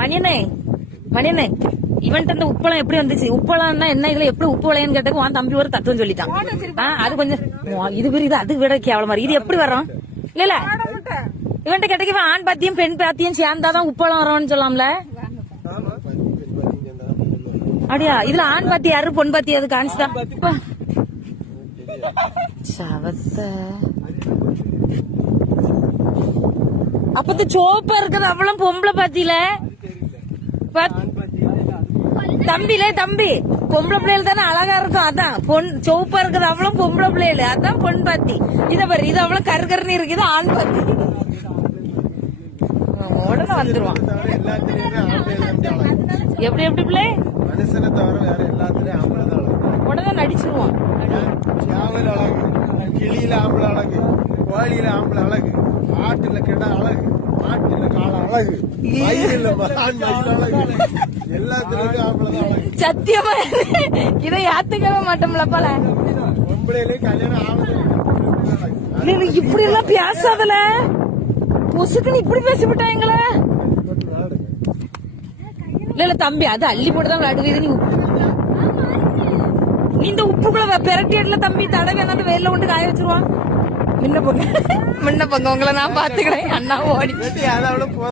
மணியனே இவன்ட்டு அந்த உப்பளம் எப்படி வந்துச்சு? உப்பளம்னா என்ன, இதுல எப்படி உப்பு விளையன்னு கேட்டதுக்கு உன் தம்பி ஒரு தத்துவம் சொல்லிட்டான். அது கொஞ்சம் இது பெரிய, அது விட கேவலமா இருக்கு. இது எப்படி வரும்? இல்ல இவன்ட்ட கேட்டக்கு ஆண் பாத்தியும் பெண் பாத்தியும் சேர்ந்தாதான் உப்பளம் வரும்னு சொல்லலாம்ல. அப்படியா? இதுல ஆண் பாத்தி யாரு, பொன் பாத்தி அது காணிச்சுதான். சவத்த அப்ப சோப்பா இருக்குது அவ்வளவு பொம்பளை பாத்தியில தம்பி பொம்பளை பிள்ளைகள் தானே அழகா இருக்கும். அதான் பொன் சோப்பா இருக்குது அவ்வளவு பொம்பளை பிள்ளைகள், அதான் பொன் பாத்தி. இத பாரு, இது அவ்வளவு கருகருன்னு இருக்குது ஆண் பாத்தி. உடனே வந்துருவான். எப்படி எப்படி பிள்ளை மனுஷனை தவிர வேற எல்லாத்துலயும் ஆம்பளை தான் அழகு. உடனே நடிச்சிருவான். சாவல் அழகு, கிளியில ஆம்பளை அழகு, கோழியில ஆம்பளை அழகு, ஆட்டுல கிடா அழகு, மாட்டுல கால அழகு, மயில அழகு, எல்லாத்துலயும் ஆம்பளை தான் அழகு. சத்தியமா இதை யாத்துக்கவே மாட்டோம்ல போல. பொம்பளையிலே கல்யாணம் ஆகுது. இப்படி எல்லாம் பேசாதல, பொசுக்குன்னு இப்படி பேசிவிட்டாங்களே. இல்ல தம்பி, அது அள்ளி போட்டுதான் விளையாடுது. நீ இந்த உப்புக்குள்ள பெரட்டியட்ல தம்பி தடவை என்ன வெயில கொண்டு காய வச்சிருவான். முன்ன போங்க உங்களை நான் பாத்துக்கிறேன். அண்ணா ஓடி